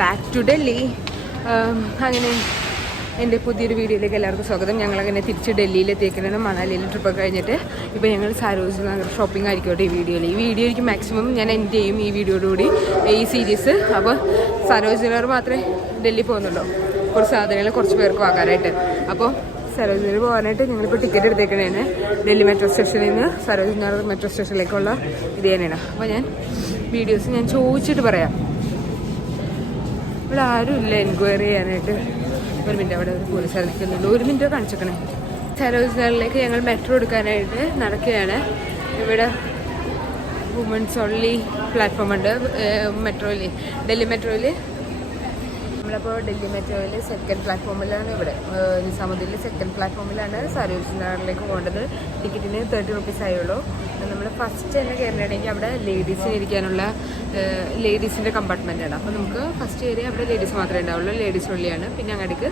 Back to Delhi. അങ്ങനെ എൻ്റെ പുതിയൊരു വീഡിയോയിലേക്ക് എല്ലാവർക്കും സ്വാഗതം. ഞങ്ങളങ്ങനെ തിരിച്ച് ഡൽഹിയിലെത്തിയേക്കാണ്. മണാലിയിൽ ട്രിപ്പൊക്കെ കഴിഞ്ഞിട്ട് ഇപ്പോൾ ഞങ്ങൾ സരോജ് നഗർ ഷോപ്പിംഗ് ആയിരിക്കട്ടെ ഈ വീഡിയോയിലേക്ക് മാക്സിമം ഞാൻ എൻഡ് ചെയ്യും ഈ വീഡിയോയോടുകൂടി ഈ സീരീസ്. അപ്പോൾ സരോജ് നഗർ മാത്രമേ ഡൽഹി പോകുന്നുള്ളൂ, കുറച്ച് സാധനങ്ങൾ കുറച്ച് പേർക്ക് വാങ്ങാനായിട്ട്. അപ്പോൾ സരോജ് നഗർ പോകാനായിട്ട് ഞങ്ങളിപ്പോൾ ടിക്കറ്റ് എടുത്തേക്കണേന് ഡൽഹി മെട്രോ സ്റ്റേഷനിൽ നിന്ന് സരോജ് നഗർ മെട്രോ സ്റ്റേഷനിലേക്കുള്ള ഇത് തന്നെയാണ്. അപ്പോൾ ഞാൻ വീഡിയോസ് ഞാൻ ചോദിച്ചിട്ട് പറയാം. ഇവിടെ ആരും ഇല്ല എൻക്വയറി ചെയ്യാനായിട്ട്. ഒരു മിനിറ്റ്, അവിടെ ഒരു പോലീസുകാർ നിൽക്കുന്നുണ്ട്. 1 മിനിറ്റ് കാണിച്ചേക്കണേ. സരോജ് നഗറിലേക്ക് ഞങ്ങൾ മെട്രോ എടുക്കാനായിട്ട് നടക്കുകയാണ്. ഇവിടെ വുമൻസ് ഓൺലി പ്ലാറ്റ്ഫോം ഉണ്ട് മെട്രോയിൽ, ഡൽഹി മെട്രോയിൽ. നമ്മളപ്പോൾ ഡൽഹി മെട്രോയിൽ സെക്കൻഡ് പ്ലാറ്റ്ഫോമിലാണ്. ഇവിടെ നിസാമുദ്ദീനിൽ സെക്കൻഡ് പ്ലാറ്റ്ഫോമിലാണ് സരോജ് നഗറിലേക്ക് പോകേണ്ടത്. ടിക്കറ്റിന് 30 റുപ്പീസ് ആയുള്ളൂ. നമ്മൾ ഫസ്റ്റ് തന്നെ കയറിയിട്ടുണ്ടെങ്കിൽ അവിടെ ലേഡീസിന് ഇരിക്കാനുള്ള ലേഡീസിൻ്റെ കമ്പാർട്ട്മെൻറ്റാണ്. അപ്പോൾ നമുക്ക് ഫസ്റ്റ് കയറി അവിടെ ലേഡീസ് മാത്രമേ ഉണ്ടാവുള്ളൂ, ലേഡീസ് ഉള്ളിയാണ്. പിന്നെ അങ്ങോട്ടേക്ക്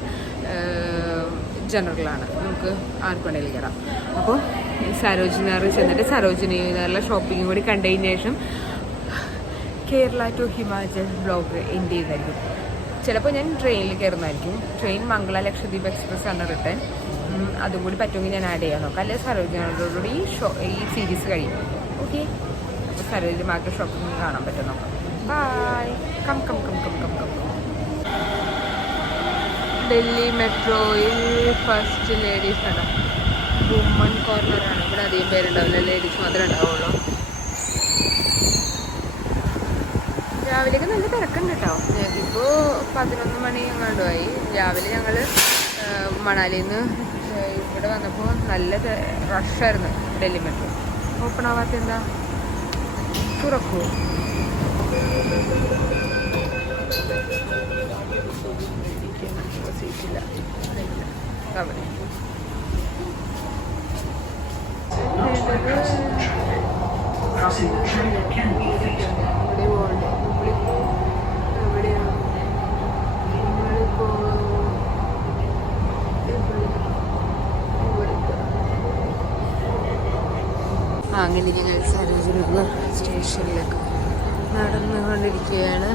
ജനറലാണ്, നമുക്ക് ആർക്ക് വേണമെങ്കിലും കയറാം. അപ്പോൾ സരോജ് നഗറിൽ ചെന്നിട്ട് സരോജിനി നഗറിലെ ഷോപ്പിംഗ് കൂടി കണ്ടതിന് ശേഷം Kerala to Himachal vlog end ചെയ്യുന്നതായിരിക്കും. ചിലപ്പോൾ ഞാൻ ട്രെയിനിൽ കയറുന്നതായിരിക്കും. ട്രെയിൻ മംഗള ലക്ഷദ്വീപ് എക്സ്പ്രസ് ആണ് റിട്ടേൺ. അതും കൂടി പറ്റുമെങ്കിൽ ഞാൻ ആഡ് ചെയ്യാൻ നോക്കാം. അല്ലെങ്കിൽ സരോജിനോടുകൂടി ഈ സീരീസ് കഴിയും. ഓക്കെ, അപ്പോൾ സരോജിനി മാർക്കറ്റ് ഷോപ്പിംഗ് കാണാൻ പറ്റും നോക്കാം. Bye. Come come come come come come Delhi മെട്രോയിൽ ഫസ്റ്റ് ലേഡീസ് ആണ്. വുമൺ കോർണറാണ്. ഇവിടെ അധികം പേരുണ്ടാവില്ല, ലേഡീസ് മാത്രമേ ഉണ്ടാവുള്ളൂ. രാവിലേക്ക് നല്ല തിരക്കുണ്ട് കേട്ടോ. ഞങ്ങൾക്കിപ്പോൾ 11 മണി എങ്ങാണ്ടുമായി. രാവിലെ ഞങ്ങൾ മണാലിയിൽ നിന്ന് ഇവിടെ വന്നപ്പോൾ നല്ല റഷായിരുന്നു. ഡൽഹി മെട്രോ ഓപ്പൺ ആവാത്ത എന്താ? തുറക്കൂ. സീറ്റില്ല അവിടെ. അങ്ങനെ ഞങ്ങൾ സരോജ് നഗർ സ്റ്റേഷനിലേക്ക് നടന്നുകൊണ്ടിരിക്കുകയാണ്.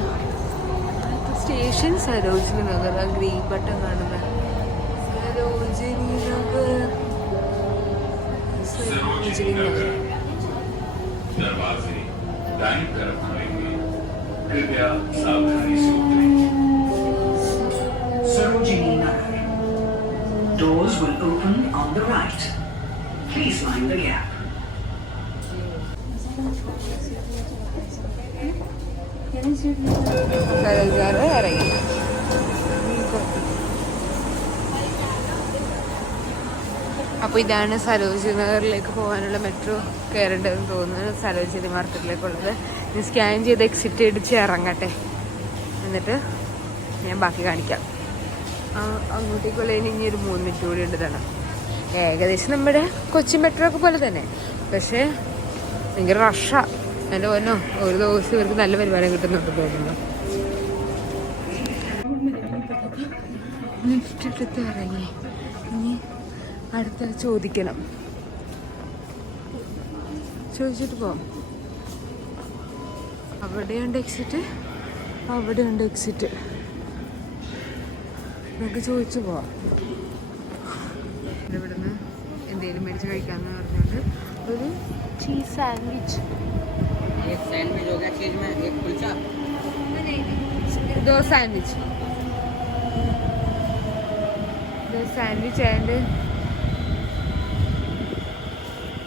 സ്റ്റേഷൻ സരോജിനി നഗർ, ആ ഗ്രീൻ ബട്ടൺ കാണുന്ന Sarojini Nagar. Sarojini Nagar Sarojini Nagar. Doors will open on the right. Please mind the gap. Saroj ഇറങ്ങി. അപ്പോൾ ഇതാണ് സരോജ് നഗറിലേക്ക് പോകാനുള്ള മെട്രോ കയറേണ്ടതെന്ന് തോന്നുന്നത്. സരോജിനി മാർക്കറ്റിലേക്കുള്ളത്. ഇനി സ്കാൻ ചെയ്ത് എക്സിറ്റ് അടിച്ച് ഇറങ്ങട്ടെ, എന്നിട്ട് ഞാൻ ബാക്കി കാണിക്കാം. അങ്ങോട്ടേക്കുള്ള ഇനി ഒരു 3 മിനിറ്റ് കൂടി ഉണ്ടതാണ്. ഏകദേശം നമ്മുടെ കൊച്ചി മെട്രോ ഒക്കെ പോലെ തന്നെ, പക്ഷേ ഭയങ്കര റഷാ. എൻ്റെ ഒന്നോ ഒരു ദിവസം ഇവർക്ക് നല്ല വരുമാനം കിട്ടുന്നുണ്ട് തോന്നുന്നു. ലിഫ്റ്റ് എടുത്ത് ഇറങ്ങി. ഇനി അടുത്ത ചോദിക്കണം, ചോദിച്ചിട്ട് പോവാം. അവിടെയുണ്ട് എക്സിറ്റ്, അവിടെയുണ്ട് എക്സിറ്റ്. നമുക്ക് ചോദിച്ചു പോവാം. ഇവിടുന്ന് എന്തെങ്കിലും മേടിച്ച് കഴിക്കാമെന്ന് പറഞ്ഞുകൊണ്ട് ഒരു ചീസ് സാൻഡ്വിച്ച്. एक सैंडविच हो गया, चीज में एक कुलचा, 2 सैंडविच, 2 सैंडविच ആൻഡ്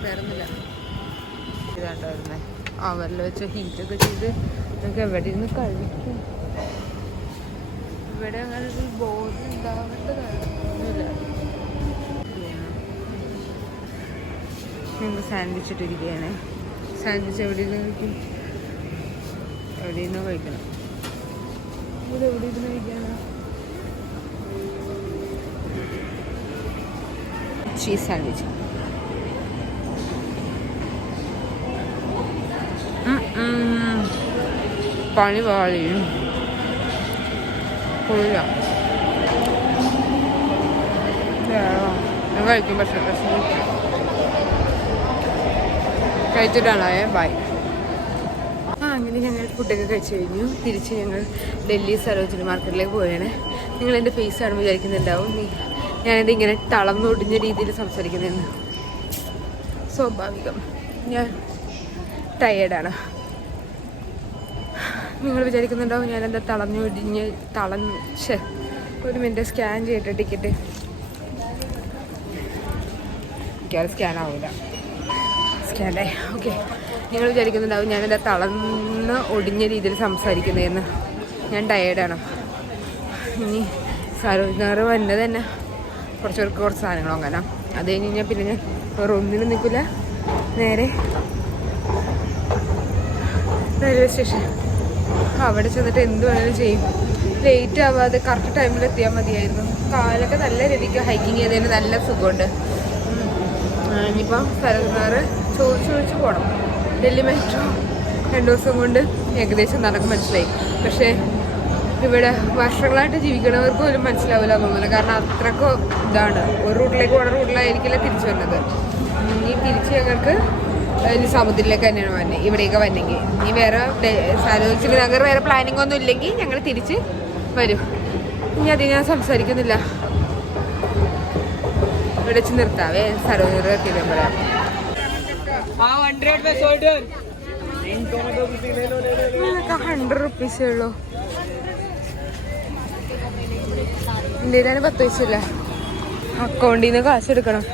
വേറൊന്നുമില്ല. ഇതാണ്ടോ വരുന്നത്. അവരിൽ വെച്ച് ഹീറ്റൊക്കെ ചെയ്ത് നമുക്ക് എവിടെ ഇരുന്ന് കഴിക്കും. ഇവിടെ അങ്ങനെ ഒരു ബോർഡ് ഉണ്ടാവേണ്ടതാണ്. ഒന്നുമില്ല. ഞങ്ങൾ സാൻഡ്വിച്ച് ഇട്ടിരിക്കുകയാണ്. സാൻഡ്വിച്ച് എവിടെ ഇരുന്ന് കഴിക്കും? എവിടെ ഇരുന്ന് കഴിക്കണം. ഇവിടെ എവിടെ ഇരുന്ന് കഴിക്കാനാ? Cheese sandwich. പണി പാളി കൊള്ളില്ല. ഞാൻ കഴിക്കും, പക്ഷേ കഴിച്ചിട്ടാണോ? ബൈ. അങ്ങനെ ഞങ്ങൾ ഫുഡൊക്കെ കഴിച്ച് കഴിഞ്ഞു. തിരിച്ച് ഞങ്ങൾ ഡൽഹി സരോജിനി മാർക്കറ്റിലേക്ക് പോവുകയാണ്. നിങ്ങൾ എൻ്റെ ഫേസ് ആണ് വിചാരിക്കുന്നുണ്ടാവും ഞാനെന്ത് ഇങ്ങനെ തളർന്നൊടിഞ്ഞ രീതിയിൽ സംസാരിക്കുന്നതെന്ന്. സ്വാഭാവികം, ഞാൻ ടയേർഡാണ്. നിങ്ങൾ വിചാരിക്കുന്നുണ്ടാവും ഞാനെന്താ തളഞ്ഞ് ഒരു മിനിറ്റ് സ്കാൻ ചെയ്തിട്ട് ടിക്കറ്റ്. എനിക്കത് സ്കാൻ ആവില്ല. സ്കാനായി. ഓക്കെ. നിങ്ങൾ വിചാരിക്കുന്നുണ്ടാവും ഞാനെന്താ തളർന്ന് ഒടിഞ്ഞ രീതിയിൽ സംസാരിക്കുന്നതെന്ന്. ഞാൻ ടയേർഡാണ്. ഇനി സരോജിനാർ വന്നത് തന്നെ കുറച്ച് സാധനങ്ങൾ വാങ്ങാനാ. അത് കഴിഞ്ഞ് കഴിഞ്ഞാൽ പിന്നെ ഞാൻ വേറെ ഒന്നിനും നിൽക്കില്ല. നേരെ റെയിൽവേ സ്റ്റേഷൻ. അവിടെ ചെന്നിട്ട് എന്ത് വേണമെങ്കിലും ചെയ്യും. ലേറ്റ് ആവാതെ കറക്റ്റ് ടൈമിൽ എത്തിയാൽ മതിയായിരുന്നു. കാലൊക്കെ നല്ല രീതിക്ക് ഹൈക്കിങ് ചെയ്തതിന് നല്ല സുഖമുണ്ട്. ഇനിയിപ്പോൾ സരോജിനാർ ചോദിച്ചു പോകണം. ഡൽഹി മെട്രോ 2 ദിവസം കൊണ്ട് ഏകദേശം നടക്കും മനസ്സിലായി. പക്ഷേ ഇവിടെ വർഷങ്ങളായിട്ട് ജീവിക്കണവർക്ക് പോലും മനസ്സിലാവില്ല തോന്നുന്നു. കാരണം അത്രയ്ക്ക് ഇതാണ്. ഒരു റൂട്ടിലേക്ക് പോകണ റൂട്ടിലായിരിക്കില്ല തിരിച്ചു വരുന്നത്. ഇനി തിരിച്ച് ഞങ്ങൾക്ക് ഇനി സമുദ്രത്തിലേക്ക് തന്നെയാണ് വന്നത്. ഇവിടേക്ക് വന്നെങ്കിൽ ഇനി വേറെ സരോജിനി നഗർ വേറെ പ്ലാനിങ് ഒന്നും ഇല്ലെങ്കിൽ ഞങ്ങൾ തിരിച്ച് വരും. ഇനി അത് ഞാൻ സംസാരിക്കുന്നില്ല. ഇവിടെ വെച്ച് നിർത്താവേ. സരോജിനി എത്തിയിട്ട് പറയാം. 100 റുപ്പീസേ ഉള്ളൂ. എൻ്റെ തന്നെ 10 പൈസയില്ല. അക്കൗണ്ടിൽ നിന്ന് കാശ് എടുക്കണം.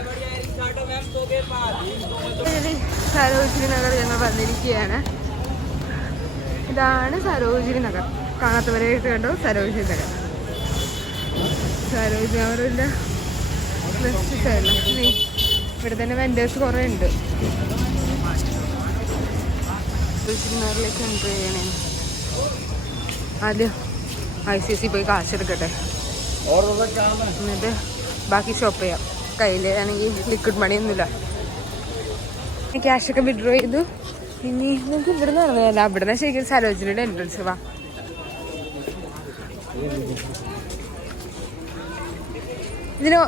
സരോജിനി നഗർ ഞങ്ങൾ വന്നിരിക്കുകയാണ്. ഇതാണ് സരോജിനി നഗർ. കാണാത്തവരായിട്ട് കണ്ടോ സരോജിനി നഗർ. സരോജിനി നഗറിൻ്റെ ഇവിടെ തന്നെ വെൻഡേഴ്സ് കുറേ ഉണ്ട്. സരോജിനി നഗറിലേക്ക് എൻ്റർ ചെയ്യണേ. ആദ്യം ICC പോയി കാശെടുക്കട്ടെ, എന്നിട്ട് ബാക്കി ഷോപ്പ് ചെയ്യാം. കയ്യിൽ ആണെങ്കിൽ ലിക്വിഡ് മണിയൊന്നുമില്ല. ക്യാഷൊക്കെ വിഡ്രോ ചെയ്തു. ഇനി നമുക്ക് ഇവിടെ നിന്ന് ഇറങ്ങിയല്ല. അവിടെ നിന്ന് ശരിക്കും സരോജിനിയുടെ എൻട്രൻസ്. വാ, ഇതിന്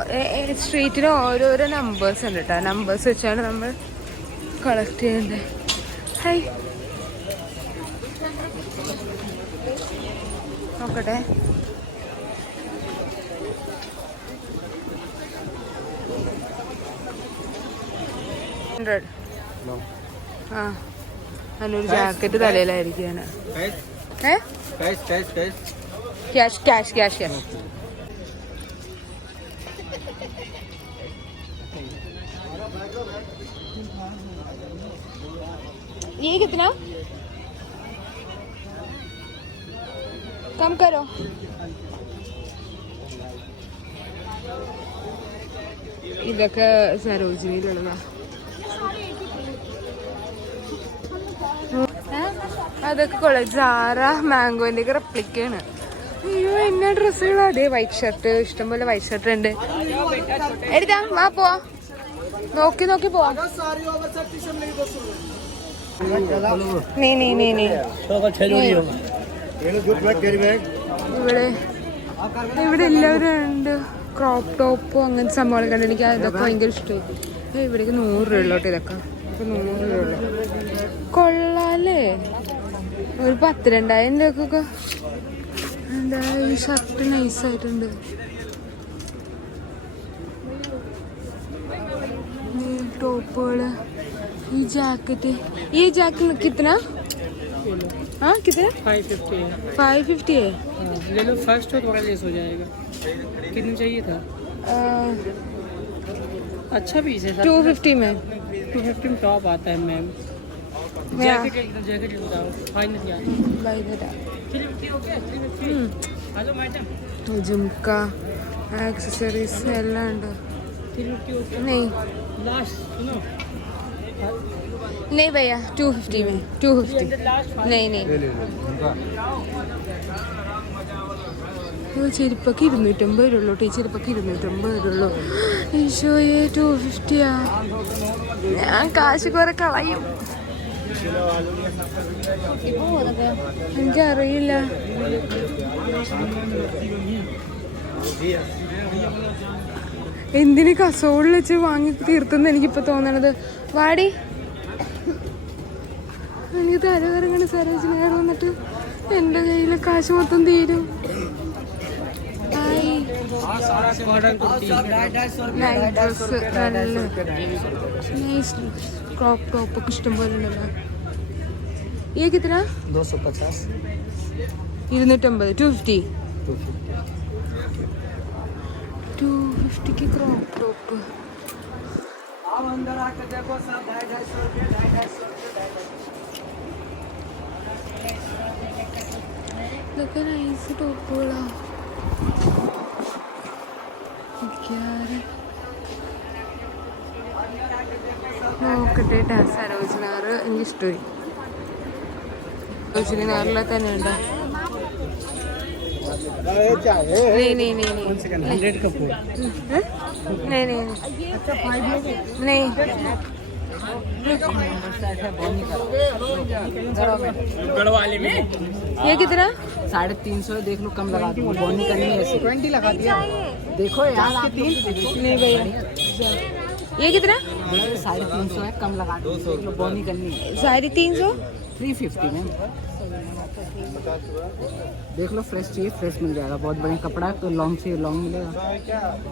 സ്ട്രീറ്റിന് ഓരോരോ നമ്പേഴ്സ് ഉണ്ട് കേട്ടോ. നമ്പേഴ്സ് വെച്ചാണ് നമ്മൾ കളക്ട് ചെയ്യേണ്ടത്. ഹൈ നോക്കട്ടെ. അതിനൊരു ജാക്കറ്റ് തലയിലായിരിക്കും. Cash cash cash cash. ये कितना कम करो. ഇതൊക്കെ സരോജിനിയിലുള്ളതാ. അതൊക്കെ കൊള്ളാം. സാറ മാംഗോന്റെ ഒക്കെ റെപ്ലിക്കാണ്. അയ്യോ എന്നാ ഡ്രസ്സുകളാ. അതേ വൈറ്റ് ഷർട്ട്, ഇഷ്ടംപോലെ വൈറ്റ് ഷർട്ട് ഉണ്ട്. എടുത്താ വാ പോവാ. നോക്കി നോക്കി പോവാ. ഇവിടെ എല്ലാവരും ഉണ്ട്. ക്രോപ്പ് ടോപ്പും അങ്ങനത്തെ സംഭവങ്ങൾ കണ്ട് എനിക്ക് ഇതൊക്കെ ഭയങ്കര ഇഷ്ടമായി. ഇവിടേക്ക് 100 രൂപ ഉള്ളോട്ട്. ഇതൊക്കെ ഇപ്പൊ 100 രൂപ ഉള്ളു. കൊള്ളാല്ലേ. ഒരു 10,000-2000 രൂപക്കൊക്കെ എന്താ. ഈ ഷർട്ട് നൈസായിട്ടുണ്ട്. ടോപ്പുകള്, ഈ ജാക്കറ്റ്. ഈ ജാക്കറ്റ് कितना? हाँ कितना? 550 है. ले लो फर्स्ट हो, थोड़ा लेस हो जाएगा. कितने चाहिए था? अच्छा पीस है. 250 में. 250 में टॉप आता है मैम. जैकेट बताओ. फाइनल क्या? भाई बेटा 350 हो गया. 350. Hello madam. झुमका एक्सेसरीज എല്ലാം ഉണ്ട്. 350 हो गया. नहीं लास्ट सुनो. नहीं भैया 250 में. 250 नहीं नहीं. ചെരുപ്പൊക്കെ 250 രൂപ. ചെരുപ്പൊക്കെ 250 രൂപ. ഈശോയെ 250. ഞാൻ കാശ് കുറെ കളയും. എനിക്കറിയില്ല. എന്തിന് കസോളിൽ വെച്ച് വാങ്ങി തീർത്തെന്ന് എനിക്കിപ്പോൾ തോന്നണത്. വാടി എനിക്ക് തല കറങ്ങണ സരോജിനി നഗർ വന്നിട്ട് എൻ്റെ കയ്യിലെ കാശ് മൊത്തം തീരും. ക്രോപ്പ് ടോപ്പ് ഒക്കെ ഇഷ്ടം പോലെ ഉണ്ടല്ലോ. ഈ കിത്ര 250 250 ക്രോപ്പ് ടോപ്പ്. ഇതൊക്കെ നൈസ് ടോപ്പുകളാ. നോക്കട്ടെ കേട്ടാ. സരോജിനി നഗർ എനിക്ക് ഇഷ്ടമായി. സരോജിനി നഗറിലെ തന്നെ ഉണ്ടോ? नहीं नहीं नहीं नहीं 100 का फूल नहीं नहीं नहीं गढ़वाली में ये कितना? 350 देख लो, कम लगा दूंगा, बोनी करनी है ऐसे 20 लगा दिया. देखो यार आपके 3 नहीं भैया. ये कितना? 350 है, कम लगा दूंगा, देख लो, बोनी करनी है 350. 350 मैम. देख लो, फ्रेश चाहिए फ्रेश मिल जाएगा, बहुत बढ़िया कपड़ा है. तो लॉन्ग चाहिए लॉन्ग मिलेगा,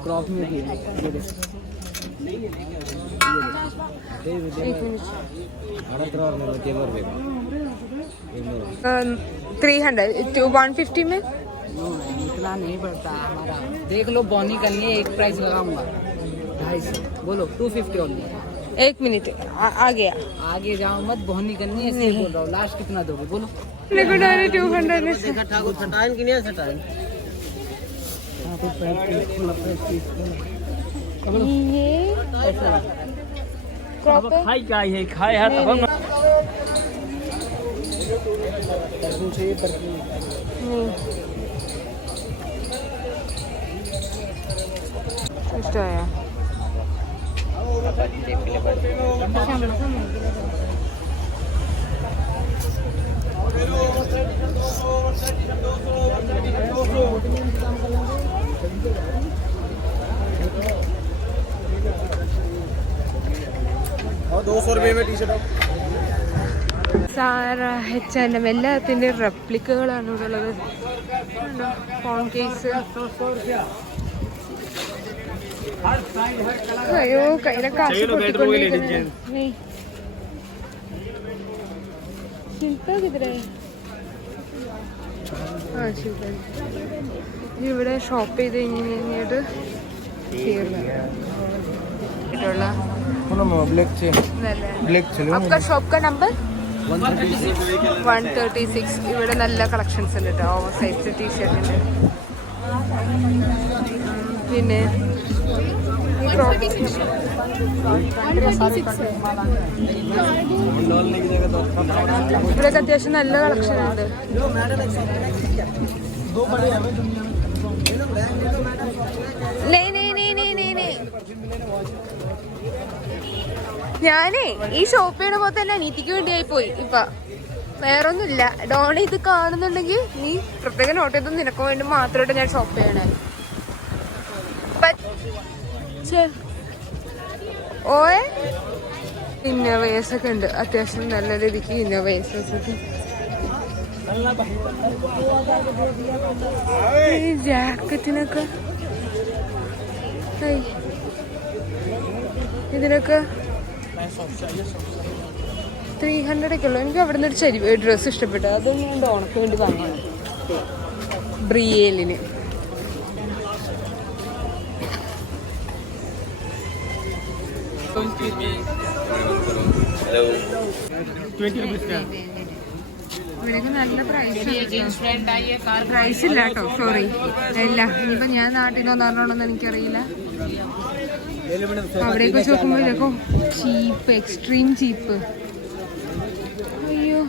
क्रॉप में भी है. ये देखो 300 150 में. इतना नहीं पड़ता हमारा. देख लो, बोनी करनी है, एक प्राइस लगाऊंगा 250. बोलो 250 ओनली. 1 मिनट आ गया. आगे जाओ मत, बोनी करनी है इसलिए बोल रहा हूँ. लास्ट कितना दोगे बोलो? 200 ठाकुर सटाइन की नहीं है सटाइन. ये क्रॉप है. खाई क्या है, खाए है तब हम चाहिए पर ഇഷ്ടമായോ? और 200 रुपये में टी शर्ट. സാറ H&M എല്ലാത്തിൻ്റെ റെപ്ലിക്കകളാണ് ഇവിടെ ഉള്ളത്. Phone case. അയ്യോ കയ്യിലെ കാശ് പൊട്ടിക്കൊണ്ടിരിക്കുന്നു. ശില്പ കിതറേ. ആ ശില്പ ഇവിടെ ഷോപ്പ് ചെയ്ത് കഴിഞ്ഞിട്ട് തീർന്നിട്ടുള്ള आपका शॉप का नंबर 136. ഇവിടെ നല്ല കളക്ഷൻസ് ഉണ്ട് കേട്ടോ. ഓവർ സൈസ് ടീഷർട്ടിൻ്റെ. പിന്നെ ഇവിടെയൊക്കെ അത്യാവശ്യം നല്ല കളക്ഷൻ ഉണ്ട്. ഞാനേ ഈ ഷോപ്പ് ചെയ്യണ പോലെ തന്നെ അനീതിക്ക് വേണ്ടിയായി പോയി. ഇപ്പൊ വേറൊന്നുമില്ല. ഡോണ ഇത് കാണുന്നുണ്ടെങ്കിൽ നീ പ്രത്യേകം നോട്ട് ചെയ്ത് നിനക്ക് വേണ്ടി മാത്രമായിട്ട് ഞാൻ ഷോപ്പ് ചെയ്യണേ. ഓയെ ഇന്നോവേഴ്സ് ഒക്കെ ഉണ്ട് അത്യാവശ്യം നല്ല രീതിക്ക്. ഇന്നോവേഴ്സ് ജാക്കറ്റിനൊക്കെ ഇതിനൊക്കെ 300 ഒക്കെ ഉള്ളു. എനിക്ക് അവിടെ നിന്ന് ഒരു ഡ്രസ്സ് ഇഷ്ടപ്പെട്ടു. അതൊന്നും ഞാൻ ഓണക്ക് വേണ്ടി വാങ്ങിയാണ് ബ്രിയേലിന്. ഇവിടെയൊക്കെ നല്ല പ്രൈസ് ഇല്ല കേട്ടോ. സോറി ഇല്ല. ഇനിയിപ്പോ ഞാൻ നാട്ടിൽ നിന്ന് വന്നോണ്ടൊന്നും എനിക്കറിയില്ല. അവിടേക്ക് വെച്ച് നോക്കുമ്പോ ഇതൊക്കെ ചീപ്പ്, എക്സ്ട്രീം ചീപ്പ്. അയ്യോ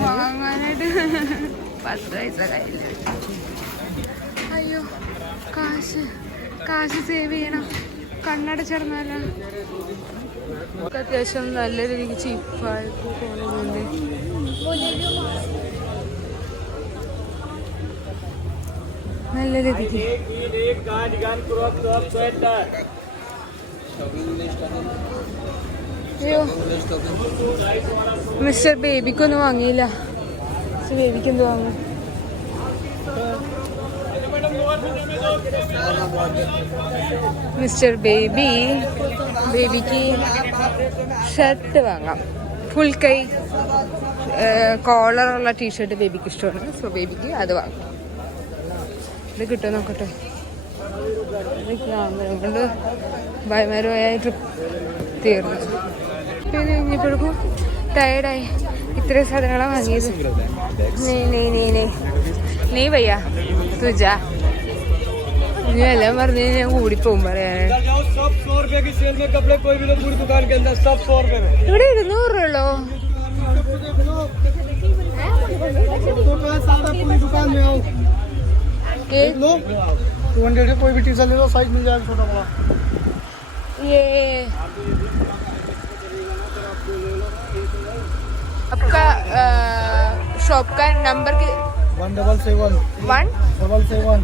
വാങ്ങാനായിട്ട് 10 പൈസ കയ്യില്ല. അയ്യോ കാശ് സേവ് ചെയ്യണം. കണ്ണടച്ചിടന്നാല അത്യാവശ്യം നല്ല രീതിക്ക് ചീപ്പായിട്ട് തോന്നുന്നുണ്ട്. നല്ല രീതിക്ക് അയ്യോ മിസ്റ്റർ ബേബിക്കൊന്നും വാങ്ങിയില്ല. ബേബിക്ക് എന്ത് വാങ്ങും? മിസ്റ്റർ ബേബിക്ക് ഷർട്ട് വാങ്ങാം. ഫുൾ കൈ കോളറുള്ള ടീഷർട്ട് ബേബിക്ക് ഇഷ്ടമാണ്. സോ ബേബിക്ക് അത് വാങ്ങും. ഇത് കിട്ടുമോ നോക്കട്ടെ. കൊണ്ട് ഭയങ്കരമായ ട്രിപ്പ് തീർന്നു. ഇത് കഴിഞ്ഞപ്പോഴേക്കും ടയർഡായി. ഇത്രയും സാധനങ്ങളാണ് വാങ്ങിയത്. നീ വയ്യ തുജ നീ എല്ലാം പറഞ്ഞു ഞാൻ കൂടിപ്പോകും പറയാൻ. ഇവിടെ 200 ഉള്ളോ? कोई भी टी शर्ट ले लो, साइज मिल जाएगा छोटा बड़ा. ये आपका शॉप का नंबर 177.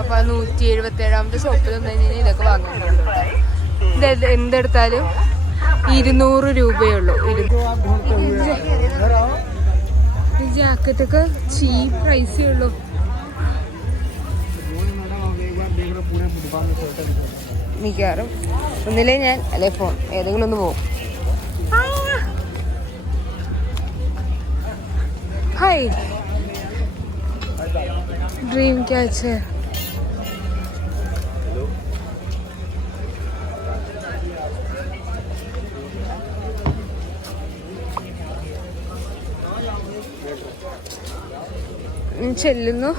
അപ്പൊ 177 ഷോപ്പിൽ നിന്ന് ഇതൊക്കെ വാങ്ങുന്നുണ്ട്. ഇത് എന്തെടുത്താലും 200 രൂപയുള്ളൂ. ഈ ജാക്കറ്റൊക്കെ ചീപ്പ് പ്രൈസേ ഉള്ളൂ. മിക്കവാറും ഒന്നിലേ ഞാൻ അല്ലെ ഫോൺ ഏതെങ്കിലും ഒന്ന് പോകും. Hi dream catcher. ചെല്ലുന്നു.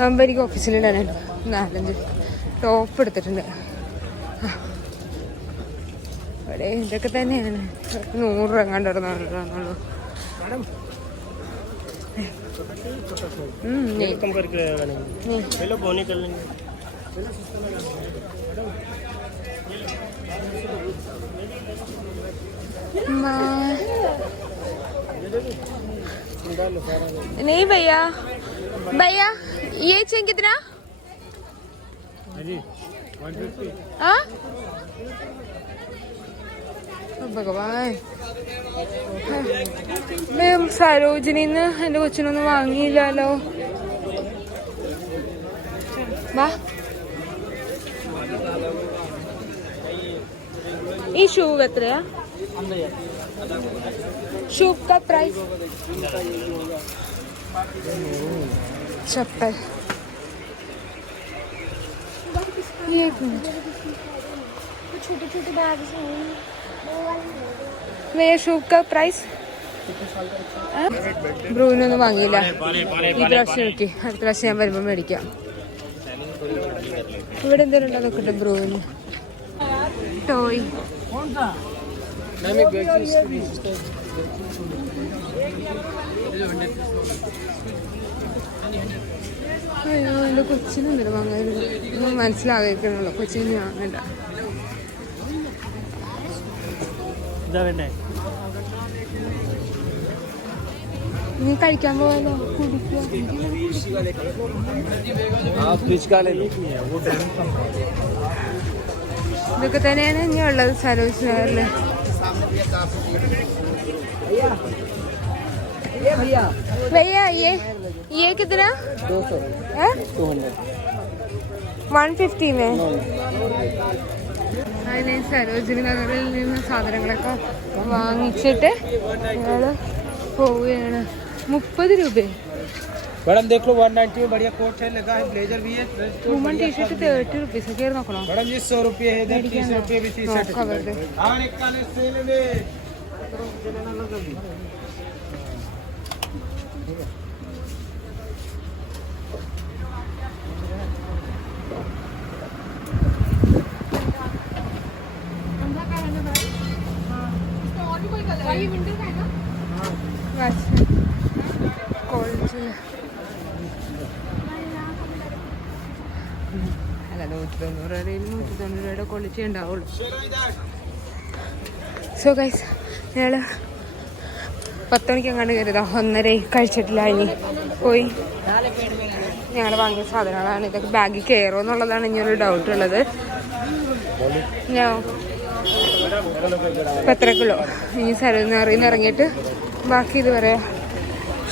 ആകുമ്പോൾ എനിക്ക് ഓഫീസിലിടാനുണ്ട് 4-5 ടോപ്പ് എടുത്തിട്ടുണ്ട്. ഇവിടെ ഇതൊക്കെ തന്നെയാണ്. 100 രൂപ കണ്ടിരുന്നുള്ളൂ. नहीं भैया भैया ये चेन कितना? हाँ ഭഗവാൻ. സരോജിനിന്ന് എന്റെ കൊച്ചിനൊന്നും വാങ്ങിയില്ലല്ലോ. വാ. ഈ ഷൂ എത്രയാ? ഷൂ का प्राइस? चप्पल. एक मिनट. छोटे छोटे बैग मेरे शू का प्राइस? ബ്രൂവിനൊന്നും വാങ്ങിയില്ല. ഈ പ്രാവശ്യം നോക്കി. അടുത്ത പ്രാവശ്യം ഞാൻ വരുമ്പോൾ മേടിക്കാം. ഇവിടെ എന്തെങ്കിലും ഉണ്ടോ നോക്കട്ടെ. ബ്രൂവിന് ടോയ്. അയ്യോ എൻ്റെ കൊച്ചിനെന്തെങ്കിലും വാങ്ങാൻ മനസ്സിലാകേക്കണല്ലോ. കൊച്ചിന് വാങ്ങണ്ട. നീ കഴിക്കാൻ പോവാലോ. ഇതൊക്കെ തന്നെയാണ് ഇനി ഉള്ളത് സരോജ് നഗറില്. भैया ये कितना? 150 में. അതിന് സരോജിനി നഗറിൽ നിന്ന് സാധനങ്ങളൊക്കെ വാങ്ങിച്ചിട്ട് ഞങ്ങൾ പോവുകയാണ്. 30 രൂപ. मैडम देख लो 190 में बढ़िया कोट है, लगा है, ब्लेजर भी है. വുമൺ ടീഷർട്ട് 30 रुपीस है. केर നോക്കണോ? मैडम ये 100 रुपये है. इधर 30 रुपये भी टी-शर्ट है. खबर दे. और 41 सेल में. അല്ല 190 രൂപയുടെ ക്വാളിറ്റി ഉണ്ടാവുള്ളൂ. സോ ഗൈസ് ഞങ്ങൾ 10 മണിക്ക് എങ്ങാണ്ട് കയറിയതാ. 1:30 കഴിച്ചിട്ടില്ല. ഇനി പോയി ഞങ്ങൾ വാങ്ങിയ സാധനങ്ങളാണ് ഇതൊക്കെ. ബാഗിൽ കയറുമോ എന്നുള്ളതാണ് ഇനിയൊരു ഡൗട്ട് ഉള്ളത്. ഞാൻ പത്രക്കുള്ളൂ. ഇനി സരോജിനി ഇറങ്ങിയിട്ട് ബാക്കി ഇത് പറയാം.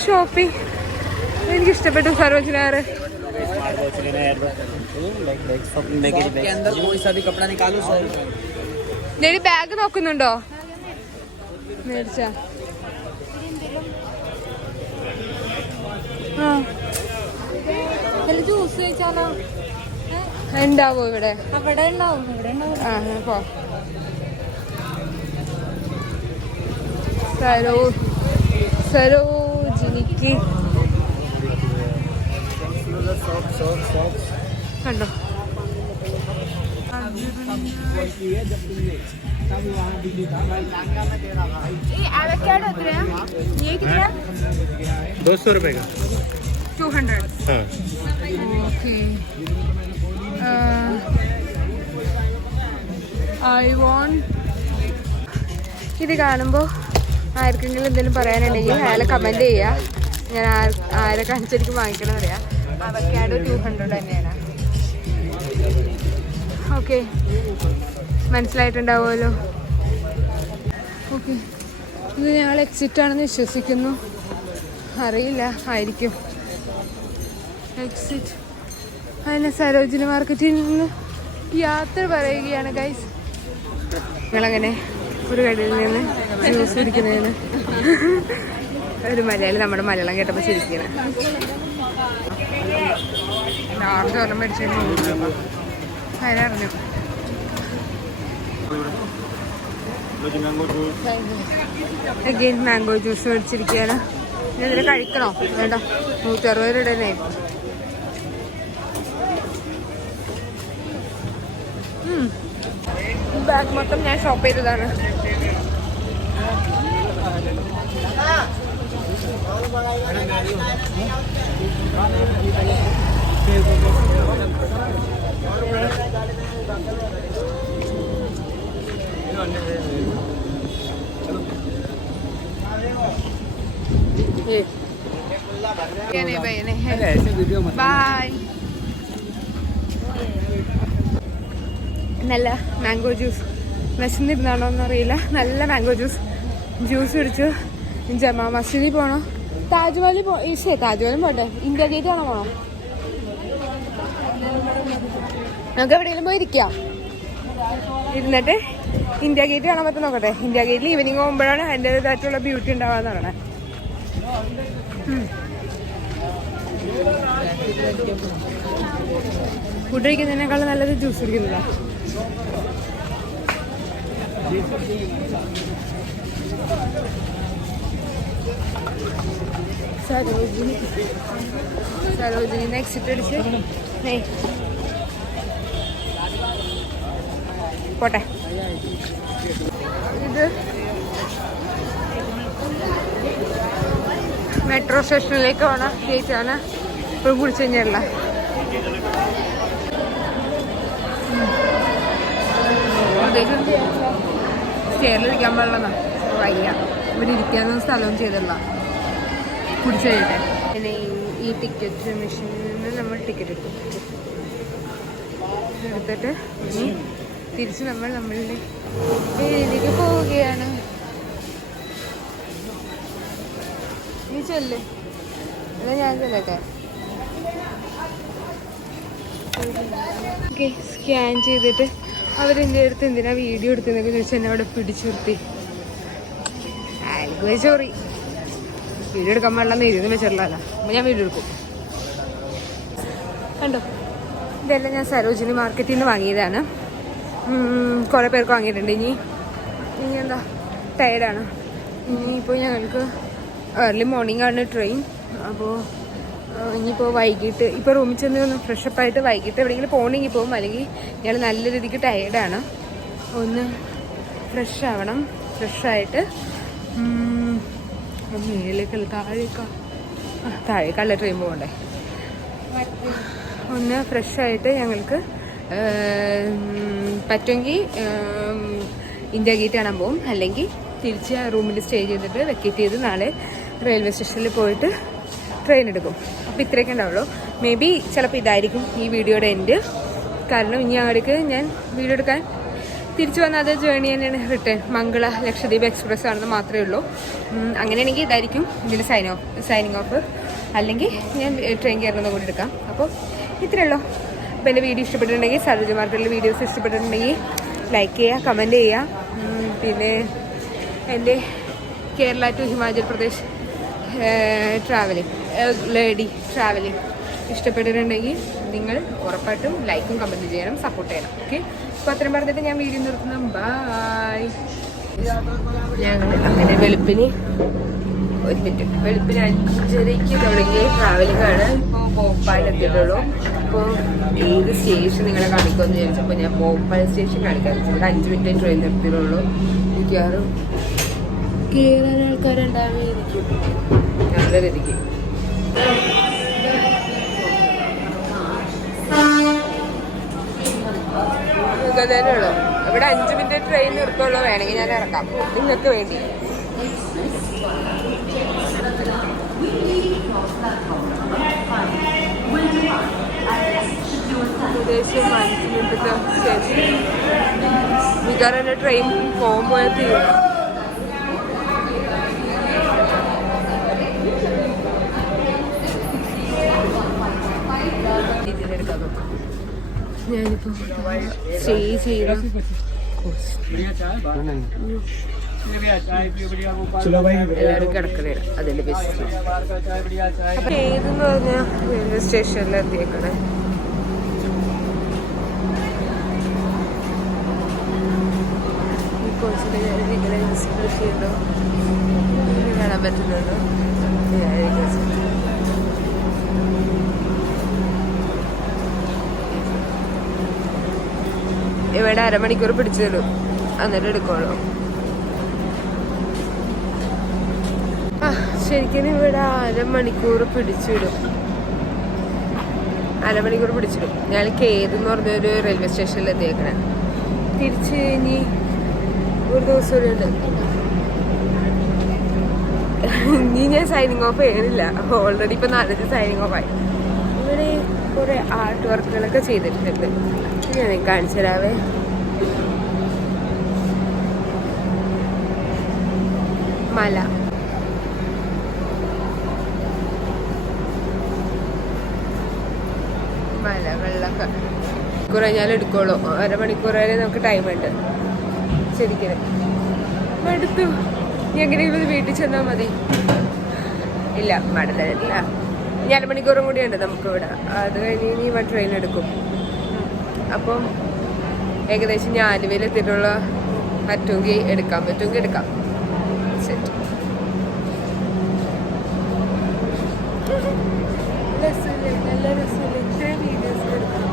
ഷോപ്പിംഗ് എനിക്കിഷ്ടപ്പെട്ടു സരോജിനി. ബാഗ് നോക്കുന്നുണ്ടോ? മേടിച്ച ജ്യൂസ് കഴിച്ചാലോ? ഉണ്ടാവോ ഇവിടെ? അവിടെ ഉണ്ടാവും, ഇവിടെ ഉണ്ടാവും. ആ പോ. സരോജിനിക്ക് കണ്ടോ avocado എത്രയാ? ये कितना? 200 रुपए का 200. हाँ ഓക്കെ. I won't. ഇത് കാണുമ്പോൾ ആർക്കെങ്കിലും എന്തെങ്കിലും പറയാനുണ്ടെങ്കിൽ അയാളെ കമൻറ്റ് ചെയ്യുക. ഞാൻ ആരെ കാണിച്ചെനിക്ക് വാങ്ങിക്കണം അറിയാം. അവക്കാഡോ 200 തന്നെയാണ്. ഓക്കെ, മനസ്സിലായിട്ടുണ്ടാവുമല്ലോ. ഓക്കെ, ഇത് ഞങ്ങൾ എക്സിറ്റ് ആണെന്ന് വിശ്വസിക്കുന്നു. അറിയില്ല, ആയിരിക്കും എക്സിറ്റ്. അതിനെ സരോജിനി മാർക്കറ്റിൽ നിന്ന് യാത്ര പറയുകയാണ് ഗൈസ്. ഞങ്ങളങ്ങനെ ഒരു കടയിൽ നിന്ന് ജ്യൂസ് കുടിക്കുന്നതിന് ഒരു മലയാളി നമ്മുടെ മലയാളം കേട്ടപ്പോൾ ശരിക്കണം. ചോളം മേടിച്ചു അതിനറിഞ്ഞു. അഗെയിൻ മാംഗോ ജ്യൂസ് മേടിച്ചിരിക്കുകയാണ്. ഇതിൽ കഴിക്കണോ? വേണ്ട, 160 രൂപ തന്നെ. ബാഗ് മൊത്തം ഞാൻ ഷോപ്പ് ചെയ്തതാണ്. ബായ്. നല്ല മാംഗോ ജ്യൂസ്. വിശന്നിരുന്നാണോ എന്നറിയില്ല. നല്ല മാംഗോ ജ്യൂസ് കുടിച്ചു. ജമാ മസ്ജിദിൽ പോണോ? താജ്മഹലിൽ താജ്മഹലും പോട്ടെ. ഇന്ത്യ ഗേറ്റ് കാണാൻ പോണോ? നമുക്ക് എവിടെയെങ്കിലും പോയി ഇരിക്കാം. ഇരുന്നിട്ട് ഇന്ത്യ ഗേറ്റ് കാണാൻ പറ്റും നോക്കട്ടെ. ഇന്ത്യ ഗേറ്റിൽ ഈവനിങ് പോകുമ്പോഴാണ് അതിൻ്റെതായിട്ടുള്ള ബ്യൂട്ടി ഉണ്ടാവാന്ന് പറയണേ. ഫുഡ് കഴിക്കുന്നതിനേക്കാളും നല്ലത് ജ്യൂസ് കുടിക്കുന്നതാ. സരോജിനി എക്സിറ്റ് അടിച്ച് പോട്ടെ. ഇത് മെട്രോ സ്റ്റേഷനിലേക്ക് പോണ ഗേറ്റാണ്. ഇപ്പോൾ കുടിച്ചു കഴിഞ്ഞല്ല. സ്റ്റെയറിലിരിക്കാൻ പാടില്ലെന്നാ വയ്യ. ഇവിടെ ഇരിക്കാനൊന്നും സ്ഥലവും ചെയ്തില്ല. കുടിച്ചു കഴിഞ്ഞിട്ട് പിന്നെ ഈ ടിക്കറ്റ് മെഷീനിൽ നിന്ന് നമ്മൾ ടിക്കറ്റ് എടുത്തിട്ട് ഇനി തിരിച്ച് നമ്മളുടെ ഏരിയയിലേക്ക് പോവുകയാണ്. നീ ചെല്ലേ, അല്ല ഞാൻ ചെല്ലട്ടെ. ഓക്കെ, സ്കാൻ ചെയ്തിട്ട് അവരെൻ്റെ അടുത്ത് എന്തിനാ വീഡിയോ എടുക്കുന്നതൊക്കെ ചോദിച്ചാൽ എന്നെ അവിടെ പിടിച്ചു നിർത്തി. ആൽക്ക് ചോറി വീഡിയോ എടുക്കാൻ പാടില്ലെന്ന് എഴുതി വെച്ചിട്ടില്ല. അപ്പോൾ ഞാൻ വീഡിയോ എടുക്കും. കണ്ടോ, ഇതെല്ലാം ഞാൻ സരോജിനി മാർക്കറ്റിൽ നിന്ന് വാങ്ങിയതാണ്. കുറേ പേർക്ക് വാങ്ങിയിട്ടുണ്ട്. ഇനി എന്താ ടയർഡാണ്. ഇനിയിപ്പോൾ ഞങ്ങൾക്ക് ഏർലി മോർണിംഗ് ആണ് ട്രെയിൻ. അപ്പോൾ ഇനിയിപ്പോൾ വൈകിട്ട് ഇപ്പോൾ റൂമിൽ ചെന്ന് ഒന്ന് ഫ്രഷപ്പായിട്ട് വൈകിട്ട് എവിടെയെങ്കിലും പോകണമെങ്കിൽ പോകും. അല്ലെങ്കിൽ ഞങ്ങൾ നല്ല രീതിക്ക് ടയർഡാണ്. ഒന്ന് ഫ്രഷ് ആവണം. ഫ്രഷായിട്ട് മേലേക്കല്ല താഴേക്കല്ല ട്രെയിൻ പോകണ്ടേ. ഒന്ന് ഫ്രഷായിട്ട് ഞങ്ങൾക്ക് പറ്റുമെങ്കിൽ ഇന്ത്യ ഗേറ്റ് കാണാൻ പോകും. അല്ലെങ്കിൽ തിരിച്ച് റൂമിൽ സ്റ്റേ ചെയ്തിട്ട് വെക്കേറ്റ് ചെയ്ത് നാളെ റെയിൽവേ സ്റ്റേഷനിൽ പോയിട്ട് ട്രെയിൻ എടുക്കും. അപ്പോൾ ഇത്രയൊക്കെ ഉണ്ടാവുള്ളൂ. മേ ബി ചിലപ്പോൾ ഇതായിരിക്കും ഈ വീഡിയോയുടെ എൻഡ്. കാരണം ഇനി അങ്ങോട്ടേക്ക് ഞാൻ വീഡിയോ എടുക്കാൻ തിരിച്ചു വന്ന അതേ ജേണി തന്നെയാണ് റിട്ടേൺ. മംഗള ലക്ഷദ്വീപ് എക്സ്പ്രസ് ആണെന്ന് മാത്രമേ ഉള്ളൂ. അങ്ങനെയാണെങ്കിൽ ഇതായിരിക്കും ഇതിൻ്റെ സൈനിങ് ഓഫ്. അല്ലെങ്കിൽ ഞാൻ ട്രെയിൻ കയറുന്നത് കൂടി എടുക്കാം. അപ്പോൾ ഇത്രയേ ഉള്ളൂ. അപ്പോൾ എൻ്റെ വീഡിയോ ഇഷ്ടപ്പെട്ടിട്ടുണ്ടെങ്കിൽ, സരോജ മാർക്കറ്റിലെ വീഡിയോസ് ഇഷ്ടപ്പെട്ടിട്ടുണ്ടെങ്കിൽ ലൈക്ക് ചെയ്യുക, കമൻറ്റ് ചെയ്യുക. പിന്നെ എൻ്റെ Kerala to Himachal Pradesh lady travelling ഇഷ്ടപ്പെട്ടിട്ടുണ്ടെങ്കിൽ നിങ്ങൾ ഉറപ്പായിട്ടും ലൈക്കും കമൻറ്റ് ചെയ്യണം, സപ്പോർട്ട് ചെയ്യണം. ഓക്കെ, അപ്പോൾ അത്രയും പറഞ്ഞിട്ട് ഞാൻ വീഡിയോ നിർത്തുന്നു. ബായ്. ഞങ്ങൾ അങ്ങനെ വെളുപ്പിന് 5:30 തുടങ്ങിയ ട്രാവലിംഗ് ആണ്. ഇപ്പോൾ ഭോപ്പാൽ എത്തിയിട്ടുള്ളൂ. അപ്പോൾ ഏത് സ്റ്റേഷൻ നിങ്ങളെ കാണിക്കുമെന്ന് വിചാരിച്ചപ്പോൾ ഞാൻ ഭോപ്പാൽ സ്റ്റേഷൻ കാണിക്കാൻ വെച്ചത്. 5 മിനിറ്റ് ട്രെയിൻ നിർത്തിയിട്ടുള്ളൂ. മിക്കവാറും കയറാൻ ആൾക്കാരുണ്ടാവുകയായിരിക്കും. നല്ല രീതിക്ക് ഉള്ളൂ. ഇവിടെ 5 മിനിറ്റ് ട്രെയിൻ നിർത്തുള്ളൂ. വേണമെങ്കിൽ ഞാൻ ഇറക്കാം നിങ്ങൾക്ക് വേണ്ടി. ഏകദേശം 5 മിനിറ്റത്തെ സ്റ്റേഷൻ. മിക്കവാറും എൻ്റെ ട്രെയിൻ പോകുമ്പോൾ തീരും. ഞാനിപ്പോൾ സ്റ്റേ ചെയ്ത എല്ലാവരും കിടക്കണേണ്. അതിൻ്റെ ബെസ്റ്റ്. അപ്പം ഏതെന്ന് പറഞ്ഞാൽ റെയിൽവേ സ്റ്റേഷനിൽ എത്തിയേക്കണേ. ഈ കോഴ്സിൻ്റെ ഇങ്ങനെ കൃഷി ചെയ്യുന്നു കാണാൻ പറ്റുന്നുണ്ട്. ഇവിടെ 1/2 മണിക്കൂർ പിടിച്ചു തരും, എന്നിട്ട് എടുക്കുള്ളൂ. ശരിക്കും ഇവിടെ 1/2 മണിക്കൂർ പിടിച്ചിടും. 1/2 മണിക്കൂർ പിടിച്ചിടും. ഞാൻ കേതെന്ന് പറഞ്ഞൊരു റെയിൽവേ സ്റ്റേഷനിൽ എത്തിയേക്കണേ. തിരിച്ച് കഴിഞ്ഞ് ഒരു ദിവസം കൂടെ ഉണ്ട്. ഇനി ഞാൻ സൈനിങ് ഓഫ് ചെയ്യുന്നില്ല. ഓൾറെഡി ഇപ്പം 4 സൈനിങ് ഓഫ് ആയി. ഇവിടെ കുറേ ആർട്ട് വർക്കുകളൊക്കെ ചെയ്തിട്ടുണ്ട്. ഞാൻ കാണിച്ചു തരാവേ. മല, മലകളിലൊക്കെ കുറഞ്ഞാൽ എടുക്കുള്ളൂ. 1/2 മണിക്കൂർ വരെ നമുക്ക് ടൈമുണ്ട്. ശരിക്കും മടുത്തു. ഇനി എങ്ങനെയെങ്കിലും വീട്ടിൽ ചെന്നാൽ മതി. ഇല്ല, മടുത്തില്ല. ഇനി 1/2 മണിക്കൂറും കൂടിയുണ്ട് നമുക്കിവിടെ. അത് കഴിഞ്ഞ് ഇനി ട്രെയിൻ എടുക്കും. അപ്പം ഏകദേശം ഞാൻ ആലുവയിലെത്തിയിട്ടുള്ള പറ്റുമെങ്കിൽ എടുക്കാം. ശരി, രസമില്ലേ? നല്ല രസമില്ലേ? ഇത്രയും വീഡിയോസ് എടുക്കാം.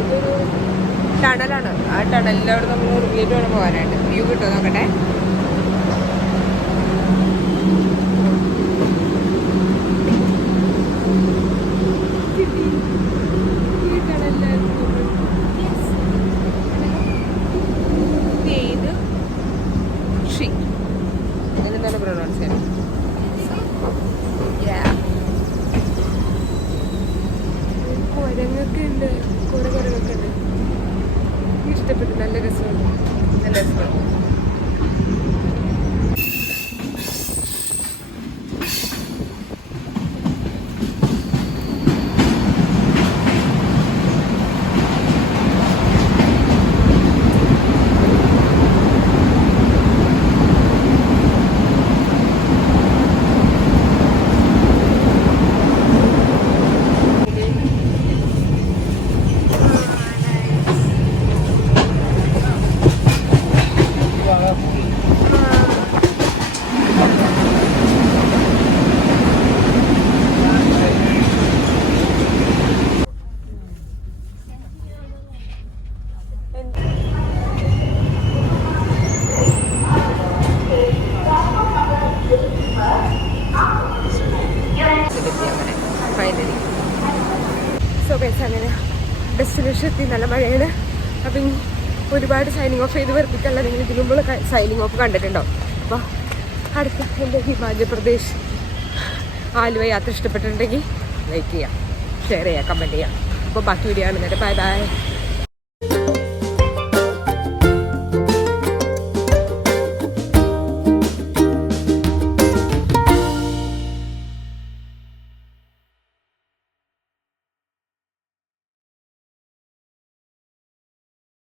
ഇതൊരു ടണലാണ്. ആ ടണലിൻ്റെ അവിടെ നമ്മൾ റിലേറ്റ് വേണം പോകാനായിട്ട്. വ്യൂ കിട്ടുമോ നോക്കട്ടെ. ഈ ടണലിലായിരുന്നു ഏത് ഷീ ഇതിനെന്താണ് പ്രൊണൗൺസ് ചെയ്യണം? കുരങ്ങൊക്കെ ഉണ്ട്, കുറെ കുരങ്ങൊക്കെ ഉണ്ട്. ഇഷ്ടപ്പെട്ടു. നല്ല രസമുണ്ട്. നല്ല രസമുണ്ട്. അങ്ങനെ ഡെസ്റ്റിനേഷൻ എത്തി. നല്ല മഴയാണ്. അപ്പം ഇനി ഒരുപാട് സൈനിങ് ഓഫ് ചെയ്ത് വെറുപ്പിക്കല്ല. നിങ്ങൾ ഇതിനു മുമ്പ് സൈനിങ് ഓഫ് കണ്ടിട്ടുണ്ടോ? അപ്പോൾ അടുത്ത എൻ്റെ ഹിമാചൽ പ്രദേശ് ആലുവ യാത്ര ഇഷ്ടപ്പെട്ടിട്ടുണ്ടെങ്കിൽ ലൈക്ക് ചെയ്യാം, ഷെയർ ചെയ്യാം, കമൻറ്റ് ചെയ്യാം. അപ്പോൾ ബാക്കി വീഡിയോ കാണുന്നേരം ബൈ ബൈ.